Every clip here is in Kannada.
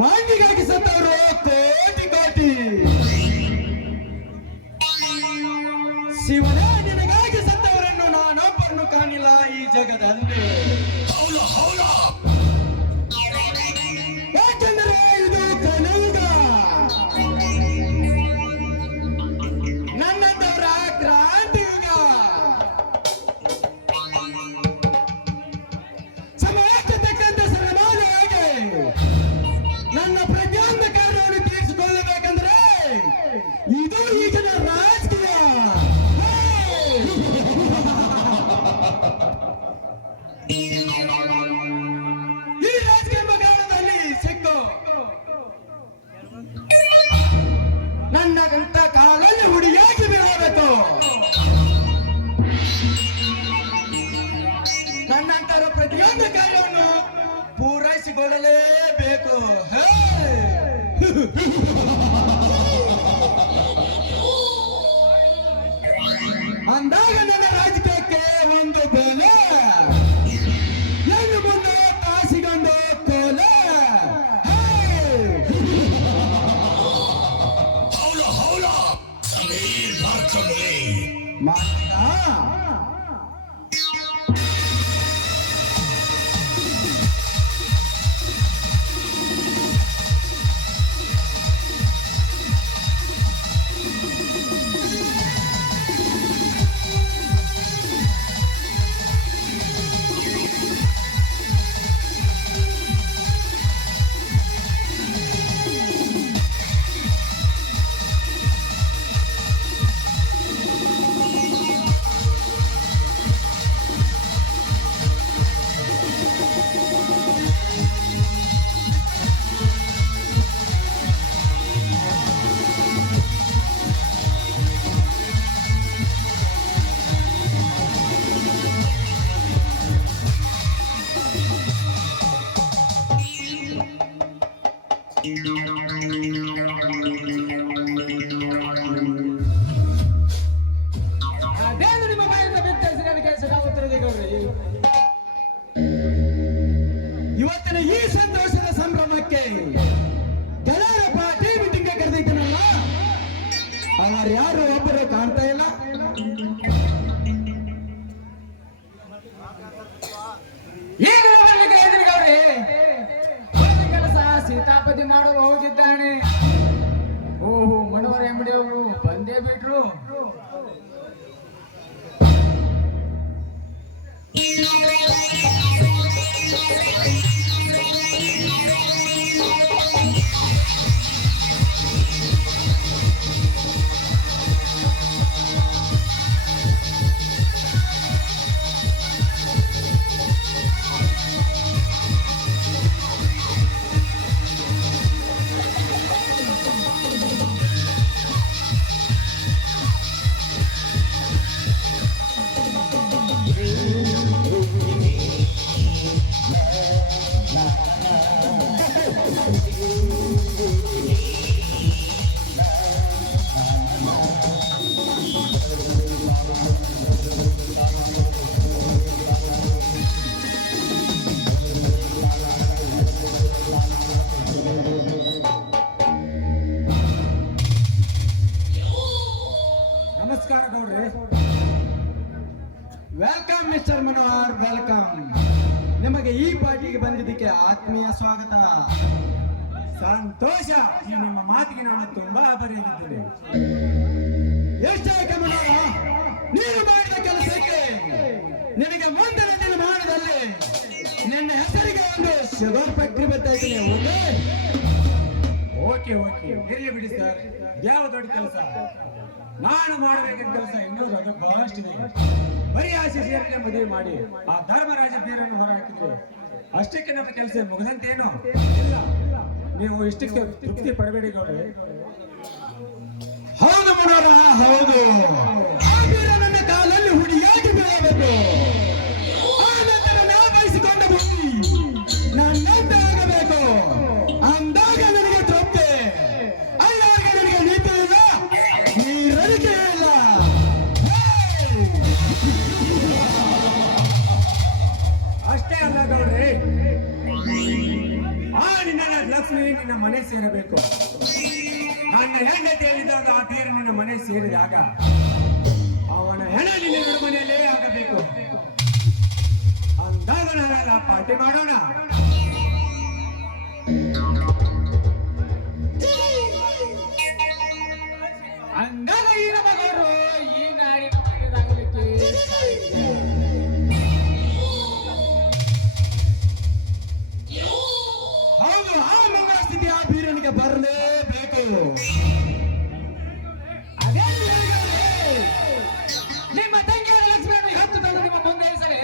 ಮಾಂಗಿಗಾಗಿ ಸತ್ತವರು ಕೋಟಿ ಕೋಟಿ. ಶಿವನೇ ನಿನಗಾಗಿ ಸತ್ತವರನ್ನು ನಾನೊಬ್ಬರನ್ನು ಕಾಣಿಲ್ಲ ಈ ಜಗದಲ್ಲಿ. ಯಾಕೆಂದರೆ ಇದು ಕಲಿಯುಗ. ನನ್ನಂತವರ ಕ್ರಾಂತಿ ಯುಗ. ಸಮಯಕ್ಕೆ ತಕ್ಕಂತೆ ಸರಮಾಲೆಯಾಗಿ ನನ್ನ ಪ್ರತಿಯೊಂದು ಕಾರ್ಯವನ್ನು ತೀರಿಸಿಕೊಳ್ಳಬೇಕಂದ್ರೆ ಇದು ಈಗಿನ ರಾಜಕೀಯ. ಈ ರಾಜಕೀಯ ಕಾರಣದಲ್ಲಿ ಸಿಕ್ಕು ನನ್ನ ಗಂಟ ಕಾಲಲ್ಲಿ ಹುಡಿಯಾಗಿ ಬೀಳಬೇಕು. ನನ್ನಂತರ ಪ್ರತಿಯೊಂದು ಕಾರ್ಯವನ್ನು ಪೂರೈಸಿಕೊಳ್ಳಲೇಬೇಕು. ಅಂದಾಗ ನನ್ನ ರಾಜಕೀಯಕ್ಕೆ ಒಂದು ಬೆಲೆ, ಎನ್ನು ಮುಂದೆ ಕಾಸಿಗೊಂದು ಕೋಲೆ. ಅದೇನು ನಿಮ್ಮ ಬಾಯಿಂದ ಬಿತ್ತರಿಸಿ ನನಗೆ ಸದಾಗುತ್ತಿರದೆ ಗೌರಿ. ಇವತ್ತಿನ ಈ ಸಂತೋಷದ ಸಂಭ್ರಮಕ್ಕೆ ಗೆಳೆಯರ ಪಾರ್ಟಿ ಮೀಟಿಂಗ್ ಕರೆದಿದ್ದನಲ್ಲ, ಅವರು ಯಾರು ಒಬ್ಬರು ಕಾಣ್ತಾ ಇಲ್ಲ. ಈಗ ಗೌರಿ ಕೆಲಸ ಸೀತಾಪತಿ ಮಾಡಲು ಹೋಗಿದ್ದಾನೆ. ಓಹೋ, ಮನೋಹರ ಎಂಬಡಿಯವರು ಬಂದೇ ಬಿಟ್ರು. ವೆಲ್ಕಮ್. ನಿಮಗೆ ಈ ಪಾರ್ಟಿಗೆ ಬಂದಿದ್ದಕ್ಕೆ ಆತ್ಮೀಯ ಸ್ವಾಗತ. ಸಂತೋಷ. ಈ ನಿಮ್ಮ ಮಾತಿಗೆ ನಾನು ತುಂಬಾ ಆಭಾರಿಯಾಗಿದ್ದೇನೆ. ಎಷ್ಟೇ ಕಮಲಾರ, ನೀನು ಮಾಡಿದ ಕೆಲಸಕ್ಕೆ ನಿನಗೆ ಮುಂದಿನ ದಿನ ಮಾಡಿದಲ್ಲಿ ನಿನ್ನ ಹೆಸರಿಗೆ ಒಂದು ಶುಗರ್ ಫ್ಯಾಕ್ಟ್ರಿ ಬರ್ತಾಯಿದ್ದೀನಿ. ಓಕೆ ಓಕೆ ಇರಲಿ ಬಿಡಿ ಸರ್. ಯಾವ ದೊಡ್ಡ ಕೆಲಸ ನಾನು ಮಾಡಬೇಕಿದ್ದ ಕೆಲಸ ಇನ್ನೂರು ಅದು ಬಹಳಷ್ಟಿದೆ. ಬರೀ ಆಶೀಷರಿಗೆ ಮದುವೆ ಮಾಡಿ ಆ ಧರ್ಮರಾಜ ಬೇರನ್ನು ಹೊರ ಹಾಕಿದ್ರೆ ಅಷ್ಟಕ್ಕೆ ನಮ್ಮ ಕೆಲಸ ಮುಗಿದಂತೇನು ಇಲ್ಲ. ನೀವು ಇಷ್ಟಕ್ಕೆ ತೃಪ್ತಿ ಪಡಬೇಡಿ ಗೌಡ್ರೆ. ಹೌದು ಮನೋರ, ಹೌದು. ಆ ಬೀರ ನನ್ನ ಕಾಲಲ್ಲಿ ಹುಡಿಯಾಗಿ ಬೀಳಬೇಕು. ಆ ನಂತರ ನಾವು ಬಯಸಿಕೊಂಡ ಭೂಮಿ ನನ್ನಂತೆ ಆಗಬೇಕು. ಅಂದಾಗ ನನಗೆ ತೃಪ್ತಿ. ಅಲ್ಲಿವರೆಗೆ ನನಗೆ ನೀತಿ ಇಲ್ಲ, ನೀರಡಿಕೆ ಇಲ್ಲ. ಅಷ್ಟೇ ಅಲ್ಲ ಗೌಡ್ರೆ, ಆ ನಿನ್ನ ಲಕ್ಷ್ಮಿ ನಿನ್ನ ಮನೆ ಸೇರಬೇಕು. ನನ್ನ ಹೆಂಡತಿ ಹೇಳಿದಾಗ ಆ ಬೀರ ನಿನ್ನ ಮನೆ ಸೇರಿದಾಗ ಅವನ ಹೆಣ ನಿನ್ನ ಮನೆಯಲ್ಲೇ ಆಗಬೇಕು. ಅಂದಾಗ ನಾವೆಲ್ಲ ಪಾರ್ಟಿ ಮಾಡೋಣ. ಅಂದಾಗ ಈ ನಮಗವರು ಈ ನಾಡಿನ ಮನೆಯದಾಗಲಿಕ್ಕೆ ಹೌದು. ಆ ಮಂಗಳ ಸ್ಥಿತಿ ಆ ಬೀರನಿಗೆ ಬರಲೇಬೇಕು. ಅದೇ ನಿಮ್ಮ ತಂಗಿಯಾದ ಲಕ್ಷ್ಮಿಯನ್ನು ಹತ್ತು ತಂದು ನಿಮ್ಮ ಮುಂದೆ ಹೆಸರೇ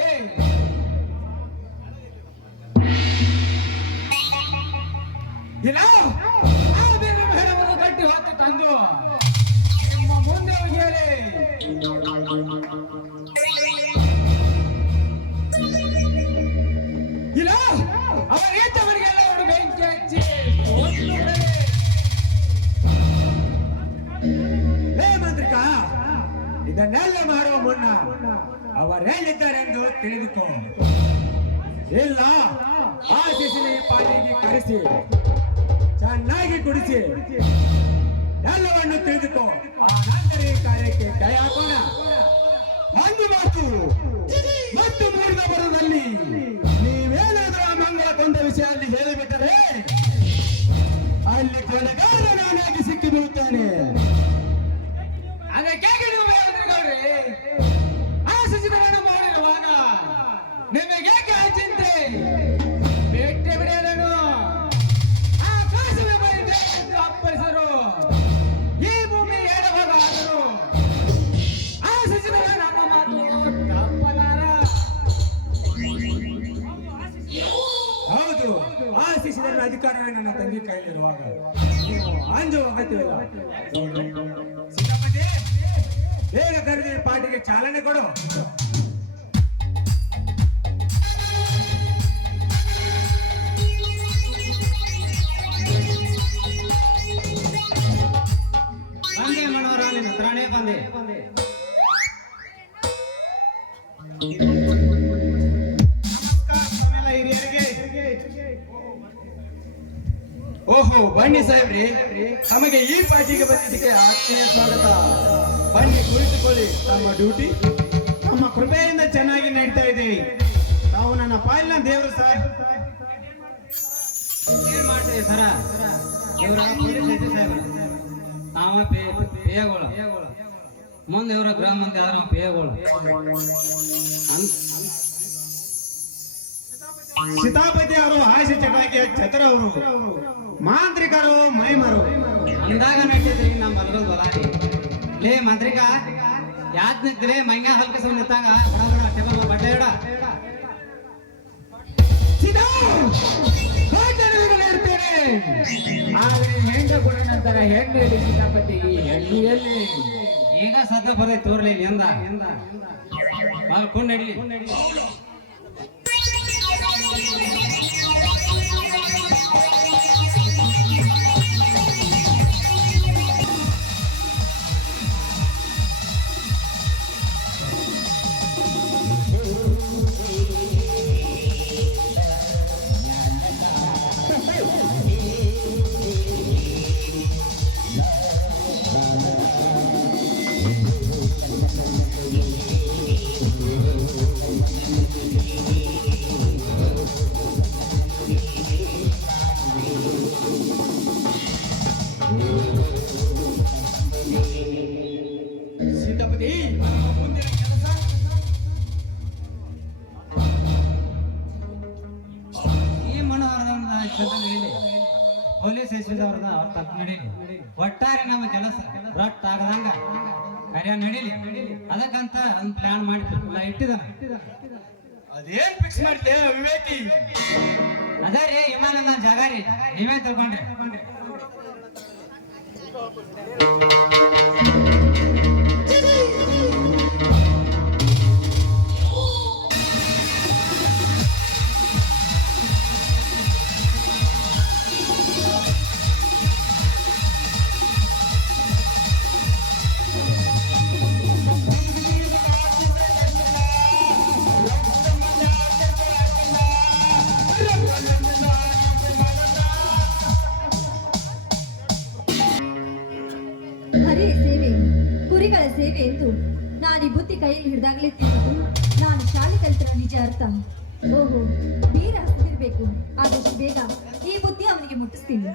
ಇಲ್ಲ. ಆ ಬೀರನ ಹೆಣವನ್ನು ಕಟ್ಟಿ ಹೊತ್ತು ತಂದು ನಿಮ್ಮ ಮುಂದೆ ಹೇಳಿ ಇಲ್ಲ. ಅವರಿಗೆಲ್ಲ ಒಂದು ಬೆಂಕಿ ಹಚ್ಚಿ ಮಂತ್ರಿಕ, ಇದನ್ನೆಲ್ಲ ಮಾಡುವ ಮುನ್ನ ಅವರೆಲ್ಲಿದ್ದಾರೆಂದು ತಿಳಿದುಕೋ. ಇಲ್ಲ ಆ ಶಿಶಿನ ಪಾಲಿಗೆ ಕರೆಸಿ ಚೆನ್ನಾಗಿ ಕುಡಿಸಿ ಎಲ್ಲವನ್ನು ತಿಳಿದುಕೋ. ಆ ನಂತರ ಈ ಕಾರ್ಯಕ್ಕೆ ಕೈ ಹಾಕೋಣ. ಒಂದು ಮಾತು ಮತ್ತು ಮೂಡಿದ ಬರದಲ್ಲಿ ನೀವೇನಾದ್ರೂ ಆ ಮಂಗಳ ಕೊಂಡ ವಿಷಯ ಅಲ್ಲಿ ಹೇಳಿಬಿಟ್ಟರೆ ಅಲ್ಲಿ ಕೊಲೆಗಾರ ನಾನಾಗಿ ಸಿಕ್ಕಿ ಬೀಳುತ್ತಾನೆ. ಅದಕ್ಕೆ ನೀವು ಹೇಳಿದ್ರಿ ಆ ಶಿಶುಗಳನ್ನು ಮಾಡಿರುವಾಗ ನಿಮಗೆ ಆ ಚಿಂತೆ ಬೇಟೆ ಬಿಡಿಯದನು ಆ ಕಾಸುವೆ ಬೈದೆ ಅಪ್ಪಳಿಸರು ಈ ಭೂಮಿ ಎಡಭಾಗ ಆದರು ಆ ಶಿಶುಗಳ ನಮ್ಮ ಮಾತು ತಪ್ಪಲಾರ. ಹೌದು, ಆ ಶಿಶಿನ ಅಧಿಕಾರವೇ ನನ್ನ ತಂಗಿ ಕೈಲಿರುವಾಗ ಅಂಜುವ ಅಗತ್ಯವಿಲ್ಲ. ಸೀತಾಪತಿ, ಬೇಗ ಕರೆದಿ ಪಾರ್ಟಿಗೆ ಚಾಲನೆ ಕೊಡು. ಬಂದೆ ಮನೋರ, ನಿನ್ನ ಹತ್ರನೇ ಬಂದೆ. ನಮಸ್ಕಾರ ತಮ್ಮೆಲ್ಲ ಹಿರಿಯರಿಗೆ. ಓಹೋ, ಬನ್ನಿ ಸಾಹೇಬ್ರಿ, ತಮಗೆ ಈ ಪಾರ್ಟಿಗೆ ಬಂದಿದ್ದಕ್ಕೆ ಆತ್ಮೀಯ ಸ್ವಾಗತ. ಬನ್ನಿ ಕುಳಿತುಕೊಳ್ಳಿ. ತಮ್ಮ ಡ್ಯೂಟಿ ನಮ್ಮ ಕೃಪೆಯಿಂದ ಚೆನ್ನಾಗಿ ನಡೀತಾ ಇದ್ದೀವಿ. ತಾವು ನನ್ನ ಪಾಲಿನ ದೇವರು ಸರ್. ಏನ್ ಮಾಡ್ತೀವಿ ಸರ? ಇವ್ರ ಪೊಲೀಸ್ ಐತಿ ಸಾಹೇಬ್ರ, ನಾವ ಪೇಯಗಳು ಮುಂದೆ ಇವರ ಗೃಹ ಮಂತ್ರಿ ಆದ್ರ ಪೇಯಗಳು. ಸೀತಾಪತಿ ಅವರು ಹಾಸ್ಯ ಚಟಕ್ಕೆ ಚತುರವರು, ಮಾಂತ್ರಿಕರು ಮೈಮರು. ಅಂದಾಗ ನಡೀತೈತ್ರಿ ನಮ್ಮ ಬಲಗಲ್ ಬಲಾಟಿ. ಲೇ ಮಂತ್ರಿಕ, ಯಾತ್ ನಿಂತ್ರಿ ಮೈಂಗ ಹಲ್ಕ ಸುಮ್ಮನೆ ನಿಂತಾಗ ಟೇಬಲ್ ಬಡ್ಡೆ ಇಡ. ಹೆಂಗ ಕೂಡ ನಂತರ ಹೆಣ್ಣು ಎಲ್ಲಿ ಸೀತಾಪತಿ? ಹೆಣ್ಣಿಯಲ್ಲಿ ಈಗ ಸದ್ದ ಬರೈ ತೋರ್ಲಿ ಎಂದ ಕೊಂಡ್ ನಡಿ. ಕೆಲಸ ನಡೀಲಿ, ಪೊಲೀಸ್ ಎಸ್ಪಿದವ್ರದ ಅವ್ರ ತಪ್ಪು ನಡೀಲಿ, ಒಟ್ಟಾರೆ ನಮ್ಮ ಕೆಲಸ ರಟ್ ಆಗದಂಗ ಕಾರ್ಯ ನಡೀಲಿ. ಅದಕ್ಕಂತ ಒಂದು ಪ್ಲಾನ್ ಮಾಡಿ ಇಟ್ಟಿದ. ಅದೇನ್ ಫಿಕ್ಸ್ ಮಾಡ್ತೆ ವಿವೇಕಿ? ಅದೇ ರೀ ವಿಮಾನದ ಜಾಗ ರೀ, ನೀವೇ ತಿಳ್ಕೊಂಡ್ರಿ. ಹರಿಯ ಸೇವೆ ಕುರಿಗಳ ಸೇವೆ ಎಂದು ನಾನು ಈ ಬುತ್ತಿ ಕೈಯಲ್ಲಿ ಹಿಡಿದಾಗಲೇ ತಿಳಿದು ನಾನು ಶಾಲೆ ಕಲಿತರ ನಿಜ ಅರ್ಥ. ಓಹೋ, ವೀರ ಹಸಿದಿರ್ಬೇಕು. ಆದಷ್ಟು ಬೇಗ ಈ ಬುತ್ತಿ ಅವನಿಗೆ ಮುಟ್ಟಿಸ್ತೀನಿ.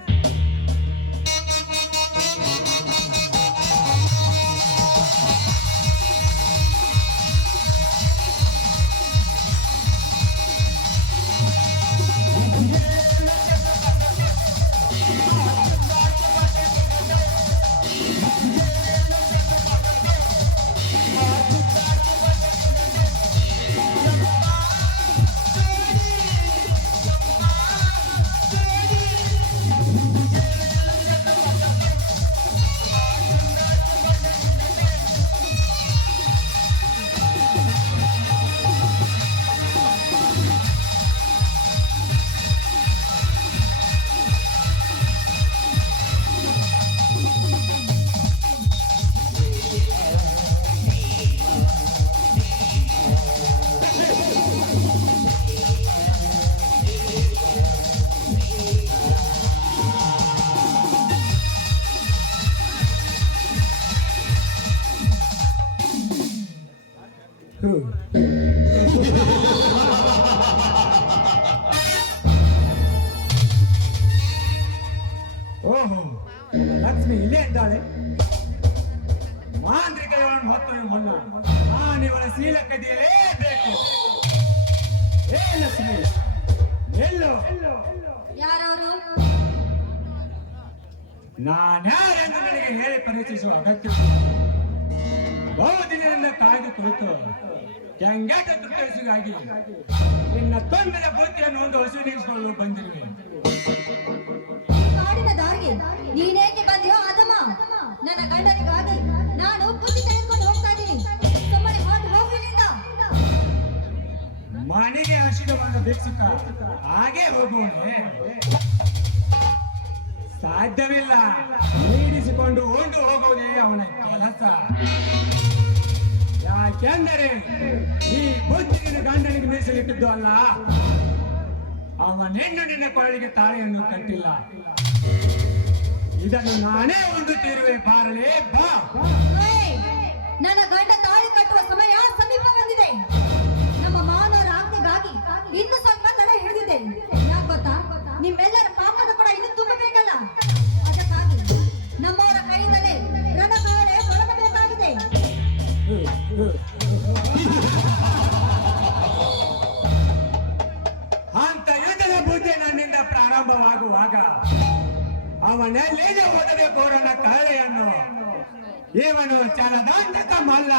ಓಹೋ, ಲಕ್ಷ್ಮಿ ಇಲ್ಲೇ ಇದ್ದಾಳೆ. ಮಾಂತ್ರಿಕಗಳನ್ನು ಹೊತ್ತು ಮುನ್ನ ನಾನಿವಳ ಶೀಲ ಕದಿಯಲೇಬೇಕು. ಏ ಲಕ್ಷ್ಮಿ, ಎಲ್ಲೋ ಯಾರವರು? ನಾನ್ಯಾರೆಂದು ನನಗೆ ಹೇಳಿ ಪರಿಚಯಿಸುವ ಅಗತ್ಯ. ಬಹುದಿನದಿಂದ ಕಾಯ್ದು ಕುಳಿತು ಕೆಂಗಾಟ ತುತ್ತರಿಸಿಗಾಗಿ ನಿನ್ನ ತೊಂದರೆ ಬುದ್ಧಿಯನ್ನು ಒಂದು ಹಸುವಿನಿಗಿಸಿಕೊಳ್ಳಲು ಬಂದಿರುವೆ. ಕಾಡಿನ ದಾರಿಗೆ ನೀನೇಕೆ ಬಂದಿಯೋ ಆದಮ್ಮ? ನನ್ನ ಗಂಡನಿಗಾಗಿ ನಾನು ಬುತ್ತಿ ತೆಗೆದುಕೊಂಡು ಹೋಗ್ತಾ ಇದ್ದೀನಿ. ಸುಮ್ಮನೆ ಹೊರಟು ಹೋಗ್ಲಿಲ್ಲ. ಮನೆಗೆ ಹಸಿದವನ ಭಿಕ್ಷುಕ ಹಾಗೆ ಹೋಗುವನೆ ಸಾಧ್ಯವಿಲ್ಲ. ನೀಡಿಸಿಕೊಂಡು ಉಂಡು ಹೋಗುವುದೇ ಅವನ ಕೆಲಸ. ಯಾಕೆಂದರೆ ಈ ಬುದ್ಧಿಗಿನ ಗಂಡನಿಗೆ ಮೀಸಲಿಟ್ಟಿದ್ದು ಅಲ್ಲ, ಅವನೆನ್ನು ನಿನ್ನ ಕೊರಳಿಗೆ ತಾಳಿಯನ್ನು ಕಟ್ಟಿಲ್ಲ. ಇದನ್ನು ನಾನೇ ಒಂದು ತೀರುವೆ ಬಾರಲೇ ಬಾ. ಏಯ್! ನನ್ನ ಗಂಡ ತಾಳಿ ಕಟ್ಟುವ ಸಮಯ ಸಮೀಪ ಬಂದಿದೆ. ನಮ್ಮ ಮಾನವರ ಆಜ್ಞೆಗಾಗಿ ಇನ್ನು ಸ್ವಲ್ಪ ತಡ ಹಿಡಿದಿದೆ. ಯಾಕೆ ಗೊತ್ತಾ? ನಿಮ್ಮೆಲ್ಲರ ಪಾಪದ ಕೂಡ ಇನ್ನು ತುಂಬಬೇಕಲ್ಲ. ಅದಕ್ಕಾಗಿ ನಮ್ಮವರ ಕೈಯಿಂದಲೇ ರಣಕಾಳೆ ತೊಡಗಬೇಕಾಗಿದೆ. ಅಂತ ಯುದ್ಧದ ಬುದ್ಧಿ ನನ್ನಿಂದ ಪ್ರಾರಂಭವಾಗುವಾಗ ಅವನೆಲ್ಲಿಗೆ ಓದಬೇಕು ನನ್ನ ಕಹಳೆಯನ್ನು. ಇವನು ಚಲದಾಂತಕ ಮಲ್ಲ.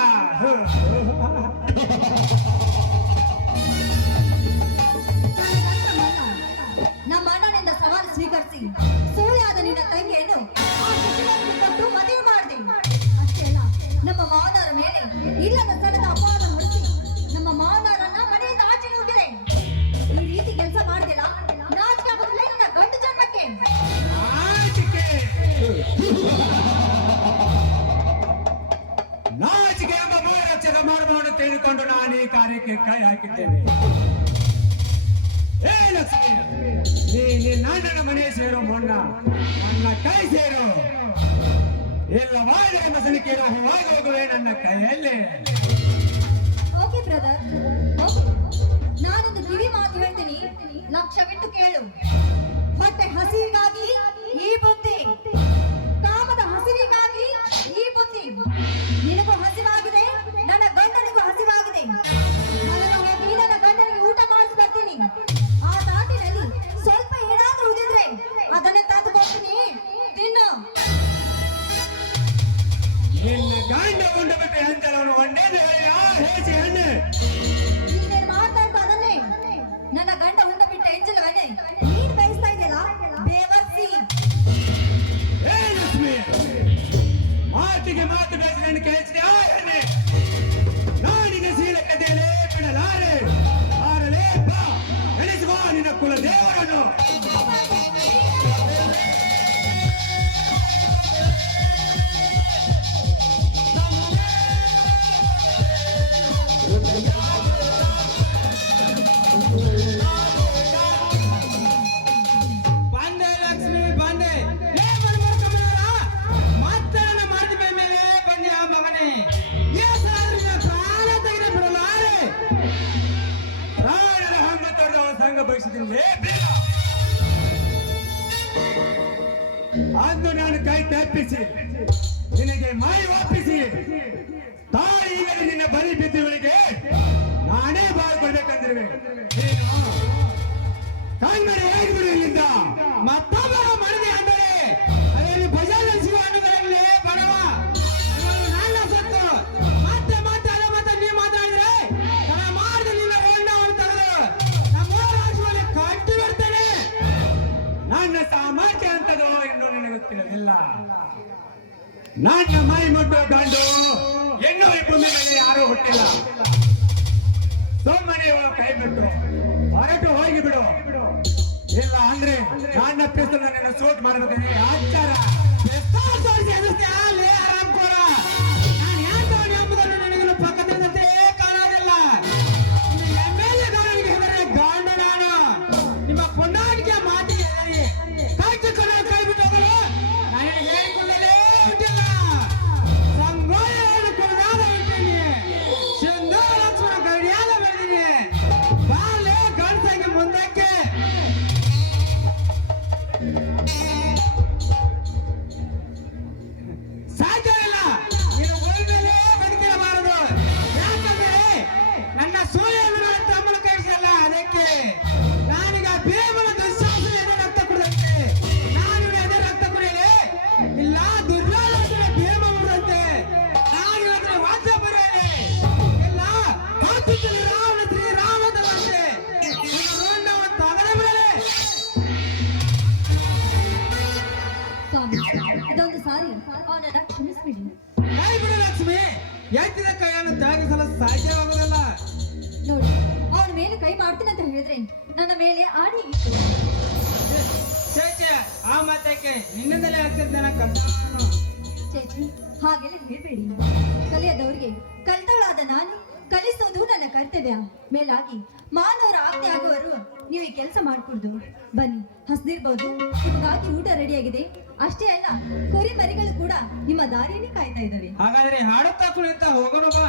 ನಮ್ಮ ಅಣ್ಣನಿಂದ ಸವಾಲು ಸ್ವೀಕರಿಸಿ ಸೂರ್ಯಾದ ನಿನ್ನ ತಂಗಿಯನ್ನು ಆ ಶಿಶುವಿಗೆ ಕೊಟ್ಟು ಮದುವೆ ಮಾಡಿದೆ. ಅಷ್ಟೇ ಅಲ್ಲ, ನಮ್ಮ ಮಾವನವರ ಮೇಲೆ ಇಲ್ಲದ ಸಲದ ಅಪವಾದ ಹೊರಿಸಿ ನಮ್ಮ ಮಾವನವರನ್ನ ಮನೆಯಿಂದ ಆಚೆ ನುಗ್ಗಿದೆ. ಈ ರೀತಿ ಕೆಲಸ ಮಾಡಿದಿಲ್ಲ, ನಾಚಿಕೆ ಆಗೋದಿಲ್ಲ ನನ್ನ ಗಂಡು ಜನ್ಮಕ್ಕೆ. ನಾಚಿಕೆ ಎಂಬ ಮೂರಕ್ಷರ ಮರ್ಮವನ್ನು ತಿಳಿದುಕೊಂಡು ನಾನು ಈ ಕಾರ್ಯಕ್ಕೆ ಕೈ ಹಾಕಿದ್ದೇನೆ. ಏ ಲಕ್ಷ್ಮಿ, ನೀ ನನ್ನ ಮನೆ ಸೇರೋ ಮೊನ್ನ ನನ್ನ ಕೈ ಸೇರು. ಇಲ್ಲವಾದರೆ ಮಸನಿಕೆರೋ ಹೂವಾಗಿ ಹೋಗುವೆ ನನ್ನ ಕೈಯಲ್ಲಿ. Okay brother, okay. ನಾನೊಂದು ಕಿವಿ ಮಾತು ಹೇಳ್ತೀನಿ, ಲಕ್ಷವಿಟ್ಟು ಕೇಳು. ಹೊಟ್ಟೆ ಹಸಿವಿಗಾಗಿ ಈ ಬುದ್ಧಿ, ಕಾಮದ ಹಸಿವಿಗಾಗಿ ಈ ಬುದ್ಧಿ. ನಿನಗೂ ಹಸಿವಾಗಿದೆ, ನನ್ನ ಗಂಡನಿಗೂ ಹಸಿವಾಗಿದೆ. ನಾನು ಹೋಗಿ ನನ್ನ ಗಂಡನಿಗೆ ಊಟ ಮಾಡಿಸಿ ಬರ್ತೀನಿ. ಆ ತಾಟಿನಲ್ಲಿ ಸ್ವಲ್ಪ ಏನಾದ್ರೂ ಬಂಡೇದು ಹೇಸಿ ಹಣ್ಣು ನೀನೇನ್ ಮಾಡ್ತಾ ಇದ್ದ ಅದನ್ನೇ ನನ್ನ ಗಂಡ ಉಂಡ ಬಿಟ್ಟ ಎಂಜಲವನ್ನೇ ನೀನ್ ಬಯಸ್ತಾ ಇದೆಯಲ್ಲ ಬೇವರ್ಸಿ. ಏ ಲಕ್ಷ್ಮಿ, ಮಾತಿಗೆ ಮಾತು ಬೇಸಿ ನನ್ನ ಕೇಳಿಸಿದೆ ಆ ಎಣ್ಣೆ ನಾಡಿಗೆ ಶೀಲಕತೆಯಲ್ಲೇ ಬಿಡಲಾರೆ. ಆರಲೇ ಬಾ ನೆನೆಸುವ ನಿನ್ನ ಕುಲ ದೇವರನ್ನು. ಬಂದೆ ಲಕ್ಷ್ಮಿ ಬಂದೆ. ಲೇ ಬರ್ಬರ್ಕಮ್ಮನವರ, ಮತ್ತೆ ನನ್ನ ಮಾಡ್ತಿದ್ದ ಮೇಲೆ ಬಂದೆ ಆ ಮಗನೇ. ಏಸಾದ್ರೂ ನಿನ್ನ ಪ್ರಾಣ ತೆಗೆದು ಬಿಡಲಾರೆ. ಪ್ರಾಣದ ಹಂಗ ತೊರೆದವ ಸಂಘ ಬಯಸಿದ್ದೀನಿ ಲೇ ಬೇಡ. ಅಂದು ನಾನು ಕೈ ತಪ್ಪಿಸಿ ನಿನಗೆ ಮಾಯಿ ಒಪ್ಪಿಸಿ ತಾಯಿಗೆ ನಿನ್ನ ಬಲಿ ಬಿದ್ದವಳಿಗೆ ನಾನೇ ಬಾಳ್ಕೊಳ್ಬೇಕಂದಿರುವೆ. ನೀನು ಕಣ್ಮರೆ ಹೇಳ್ಬಿಡು ಇಲ್ಲಿಂದ. ಮತ್ತೊಬ್ಬರ ಮನವಿ ಅಂದರೆ ಅದರಲ್ಲಿ ಭಜನೆ ಶಿವ ಅನ್ನೋದರಲ್ಲಿ ಬಡವ ಇವರು ನನ್ನ ಸತ್ತು ಮತ್ತೆ ಮತ್ತೆ ಅದೇ ಮತ್ತೆ ನೀವು ಮಾತಾಡಿದ್ರೆ ನಾನು ಮಾಡಿದ ನಿನ್ನ ರೋಂಡವನ್ನು ತೆಗೆದು ನಮ್ಮ ರಾಜ್ಯದಲ್ಲಿ ಕಟ್ಟಿ ಬರ್ತೇನೆ. ನನ್ನ ಸಾಮರ್ಥ್ಯ ಅಂತದೋ ಇನ್ನೂ ನಿನಗೆ ಗೊತ್ತಿರಲಿಲ್ಲ. ನನ್ನ ಮೈ ಮುಟ್ಟು ಗಂಡು ಹೆಣ್ಣು ಈ ಭೂಮಿ ಮೇಲೆ ಯಾರೂ ಹುಟ್ಟಿಲ್ಲ. ಸುಮ್ಮನೆ ಕೈ ಬಿಟ್ಟು ಹೊರಟು ಹೋಗಿ ಬಿಡು. ಇಲ್ಲ ಅಂದ್ರೆ ನನ್ನ ಪಿಸ್ತೂಲ್ ನನ್ನ ಶೂಟ್ ಮಾಡಬೇಕಂದ್ರೆ ಆಚಾರ. ಎಷ್ಟೋ ತೋರಿಸಿ ಎದುರಿಸ್ತೀಯ ಲೇ ಆರಾಮ್ಕೋರ. ನಾನು ಯಾಕೆ ಎಂಬುದನ್ನು ನಿನಗೆ ಪಕ್ಕದಂತೆ ಕಾಣೋದಿಲ್ಲ. ನಿನ್ನ ಎಮ್ಮೆಲ್ಲೆ ಗೌರವಿಗೆ ಹೆದರೇ ಗಂಡ ನಾನು. ನಿಮ್ಮ ಪುಣ್ಯಾಟಿಕೆ ಮಾತಿಗೆ ಹೆದರಿ ಕೈ ಕೈ ಬಿಟ್ಟವರು ನಾನು ಹೇಳಿಕೊಳ್ಳಲೇ ಬಿಟ್ಟಿಲ್ಲ. ಸಂಗೋಯವನ್ನು ಕುಡಿದಾದ ಬಿಟ್ಟೀನಿ. ಸಿಂಧೂರ ಲಕ್ಷ್ಮಣ ಗಡಿಯಾದ ಬೆಳೆದೀನಿ. ಬಾಲೆ ಗಂಡಸಾಗಿ ಮುಂದಕ್ಕೆ ಸಾಧ್ಯವಿಲ್ಲ. ನೀನು ಉಳಿದಲೇ ಬದುಕಿರಬಾರದು. ಯಾಕಂದ್ರೆ ನನ್ನ ಸೂರ್ಯನು ನನ್ನ ತಮ್ಮನ ಕಳಿಸಲ್ಲ. ಅದಕ್ಕೆ ನಾನೀಗ ಭೀಮನ ದುಶ್ಯಾಸನ ಎದೆ ರಕ್ತ ಕುಡಿದಂತೆ ನಾನು ಎದೆ ರಕ್ತ ಕುಡಿಯಲಿ. ಇಲ್ಲ ದುರ್ಯೋಧನ ಭೀಮ ಮುರಿದಂತೆ ನಾನು ಇವತ್ತಿನ ವಾದ್ಯ ಬರೆಯಲಿ. ಇಲ್ಲ ಕಾಂತಿಯಲ್ಲಿ ರಾವಣ ಶ್ರೀರಾಮದಂತೆ ರೋಂಡವನ್ನು ತಗಡೆ ಬಿಡಲಿ. ಸ್ವಾಮಿ, ಇದೊಂದು ಸಾರಿ ಅವನನ್ನ ಕ್ಷಮಿಸ್ಬಿಡಿ. ಕೈ ಬಿಡು ಲಕ್ಷ್ಮಿ. ಎತ್ತಿದ ಕೈಯನ್ನು ತ್ಯಾಗಿಸಲು ಸಾಧ್ಯವಾಗುವುದಿಲ್ಲ. ನೋಡಿ, ಅವನ ಮೇಲೆ ಕೈ ಮಾಡ್ತೀನಿ ಅಂತ ಹೇಳಿದ್ರೆ ನನ್ನ ಮೇಲೆ ಆಣೆ ಇತ್ತು. ಚೇಚೆ, ಆ ಮಾತಕ್ಕೆ ನಿನ್ನಿಂದಲೇ ಆಗ್ತಿದ್ದಾನ ಕರ್ತವ್ಯವನ್ನು. ಚೇಚಿ, ಹಾಗೆಲ್ಲ ಹೇಳ್ಬೇಡಿ. ಕಲಿಯದವ್ರಿಗೆ ಕಲಿತವಳಾದ ನಾನು ಕಲಿಸೋದು ನನ್ನ ಕರ್ತವ್ಯ. ಮೇಲಾಗಿ ಮಾನವರ ಆಜ್ಞೆ ಆಗುವರು ನೀವು ಈ ಕೆಲಸ ಮಾಡ್ಕೊಡ್ದು. ಬನ್ನಿ, ಹಸ್ದಿರ್ಬೋದು. ನಿಮಗಾಗಿ ಊಟ ರೆಡಿಯಾಗಿದೆ. ಅಷ್ಟೇ ಅಲ್ಲ, ಕೊರಿ ಮರಿಗಳು ಕೂಡ ನಿಮ್ಮ ದಾರಿಯಲ್ಲಿ ಕಾಯ್ತಾ ಇದ್ದಾವೆ. ಹಾಗಾದ್ರೆ ಹಾಡುತ್ತಾ ಕುಳಿತ ಹೋಗೋಣ ಬಾ.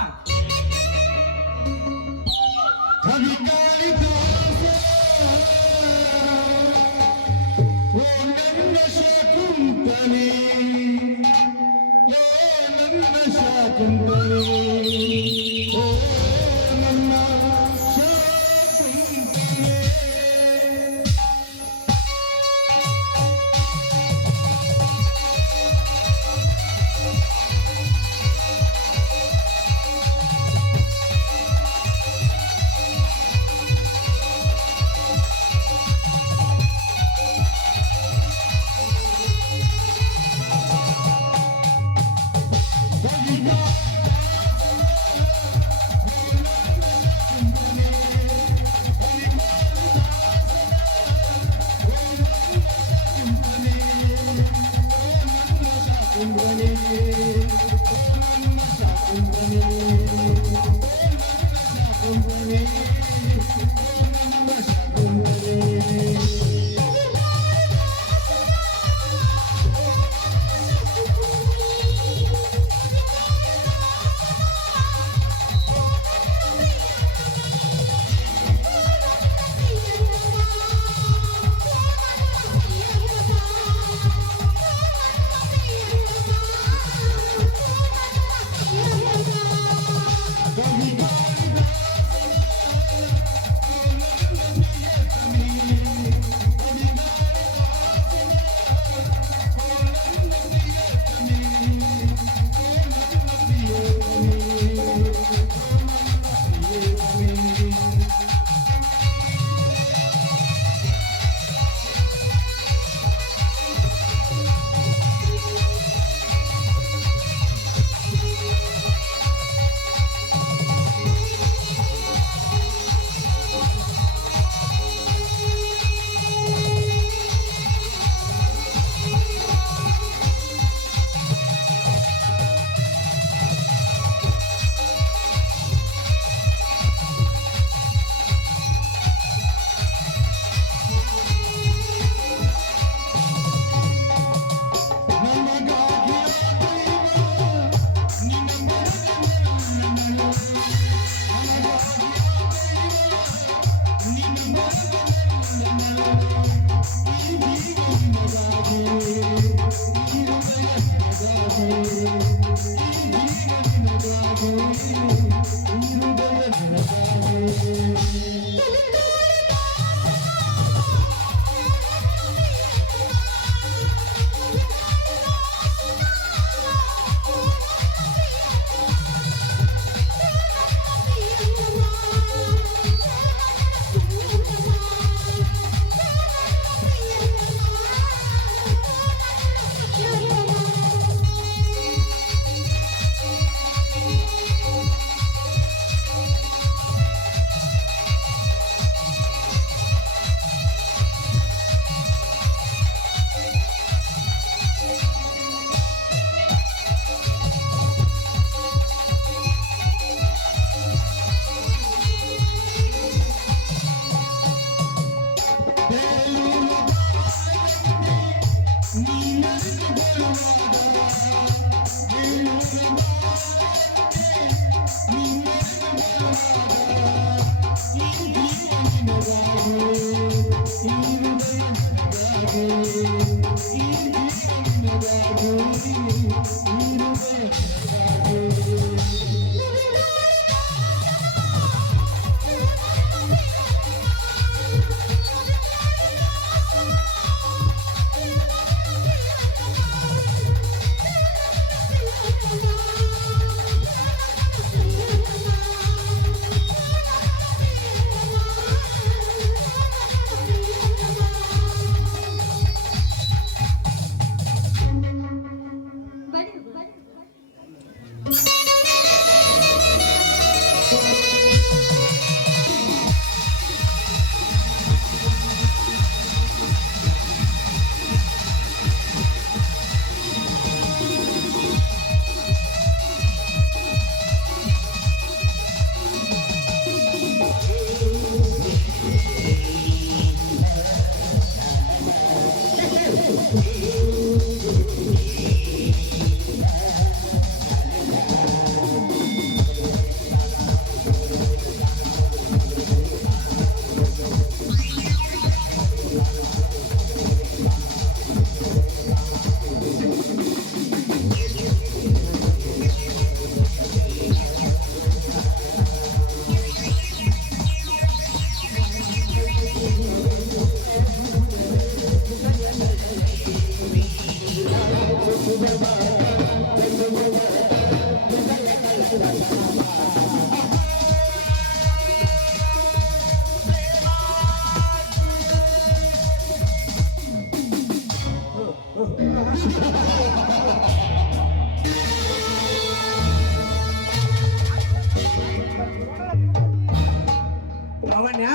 ಲಾವಣ್ಯ,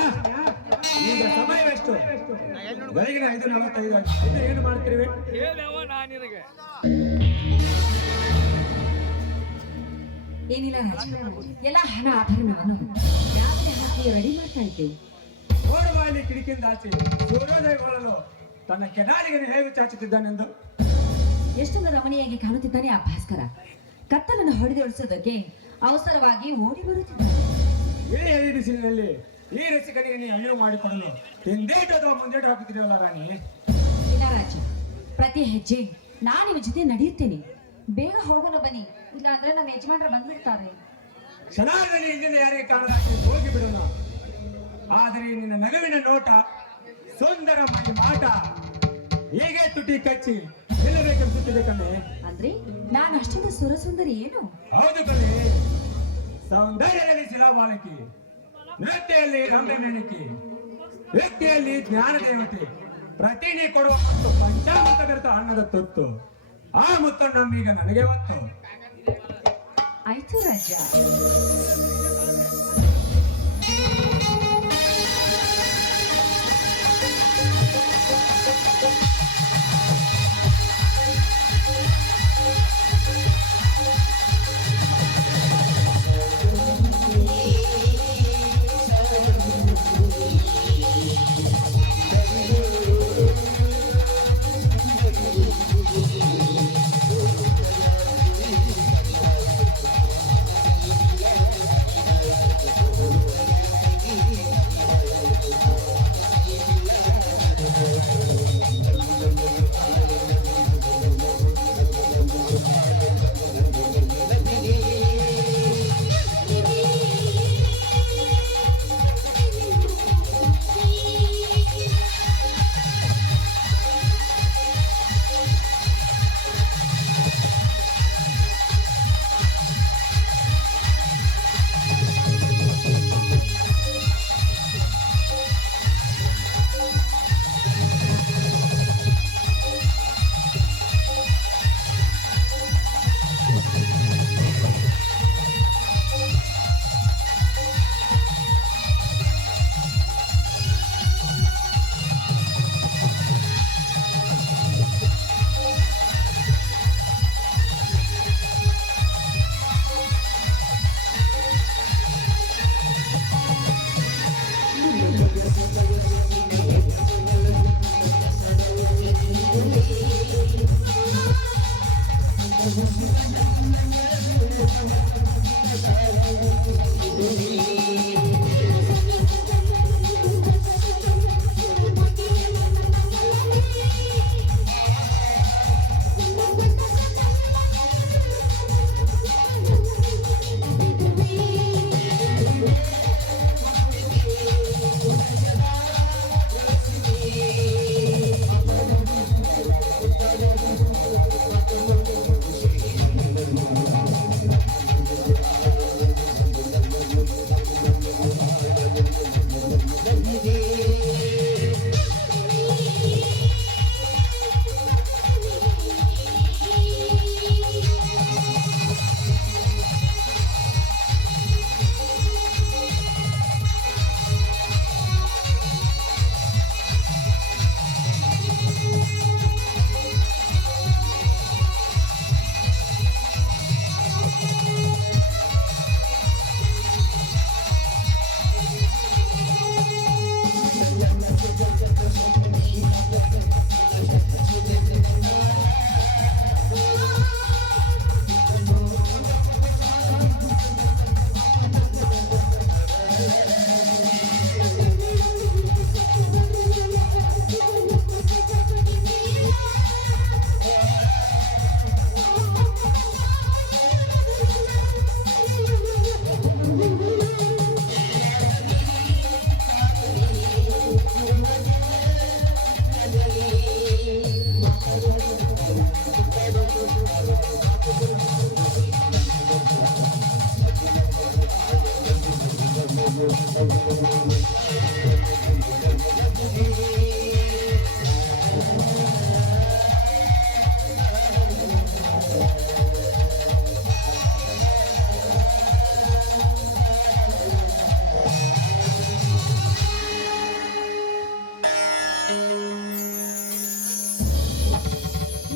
ಈಗ ಸಮಯವೆಷ್ಟು? ಬೆಳಗಿನ 5:45 ಆಗಿದೆ. ಏನು ಮಾಡ್ತಿರುವೆ? ಏನಿಲ್ಲ ರಾಜ, ಎಲ್ಲ ಹಣ ಆಭರಣವನ್ನು ರಾತ್ರಿ ಹಾಕಿ ರೆಡಿ ಮಾಡ್ತಾ ಇದ್ದೇವೆ. ಓಡುವಾಲಿ ಕಿಟಕಿಯಿಂದ ಆಚೆ ಸೂರ್ಯೋದಯಗೊಳ್ಳಲು ತನ್ನ ಕೆನಾಲಿಗೆ ಹೇಗೆ ಚಾಚುತ್ತಿದ್ದಾನೆಂದು ಎಷ್ಟೊಂದು ರಮಣೀಯಾಗಿ ಕಾಣುತ್ತಿದ್ದಾನೆ ಆ ಭಾಸ್ಕರ. ಕತ್ತಲನ್ನು ಹೊಡೆದೊಳಿಸೋದಕ್ಕೆ ಅವಸರವಾಗಿ ಓಡಿ ಬರುತ್ತಿದ್ದಾನೆ. ಇಲ್ಲಿ ಈ ಬಿಸಿಲಿನಲ್ಲಿ ಈ ರಸಿಕನಿಗೆ ನೀ ಅಳಿವು ಮಾಡಿಕೊಡಲು ಹಿಂದೇಟು ಅಥವಾ ಮುಂದೇಟು ಹಾಕುತ್ತಿದೆಯಲ್ಲ ರಾಣಿ? ಇಲ್ಲ ರಾಜ, ಪ್ರತಿ ಹೆಜ್ಜೆ ನಾನು ನಿಮ್ಮ ಜೊತೆ ನಡೆಯುತ್ತೇನೆ. ಬೇಗ ಹೋಗೋಣ ಬನ್ನಿ, ಇಲ್ಲಾಂದ್ರೆ ನಮ್ಮ ಯಜಮಾನರು ಬಂದ್ಬಿಡ್ತಾರೆ. ಕ್ಷಣಾರ್ಧದಲ್ಲಿ ಇಲ್ಲಿಂದ ಯಾರಿಗೆ ಕಾಣಲಾಗಿ ಹೋಗಿ ಬಿಡೋಣ. ಆದರೆ ನಿನ್ನ ನಗುವಿನ ನೋಟ, ಸುಂದರ ಮೈ ಮಾಟ ಹೀಗೆ ತುಟಿ ಕಚ್ಚಿ ನಿಲ್ಲಬೇಕೆನಿಸುತ್ತಿದೆ ಕಣ್ಣೆ. ಅಂದ್ರೆ ನಾನು ಅಷ್ಟೊಂದು ಸುರಸುಂದರಿ ಏನು? ಹೌದು ಕಣೆ, ಸೌಂದರ್ಯದಲ್ಲಿ ಶಿಲಾಬಾಲಕಿ, ನೃತ್ಯದಲ್ಲಿ ರಂಭೆ ಮೇಣಕಿ, ವ್ಯಕ್ತಿಯಲ್ಲಿ ಜ್ಞಾನ ದೇವತೆ, ಪ್ರತಿ ನೀ ಕೊಡುವ ಮತ್ತು ಪಂಚಾಮೃತ ಬೆರೆತ ಅನ್ನದ ತುತ್ತು, ಆ ಮುತ್ತಣ್ಣಮ್ಮೀಗ ನನಗೆ ಒತ್ತು. ಆಯ್ತು ರಾಜ.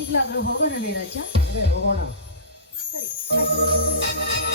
ಈಗಲಾದ್ರೂ ಹೋಗೋಣ ರಾಜ. ಹೋಗೋಣ. ಸರಿ ಆಯ್ತು.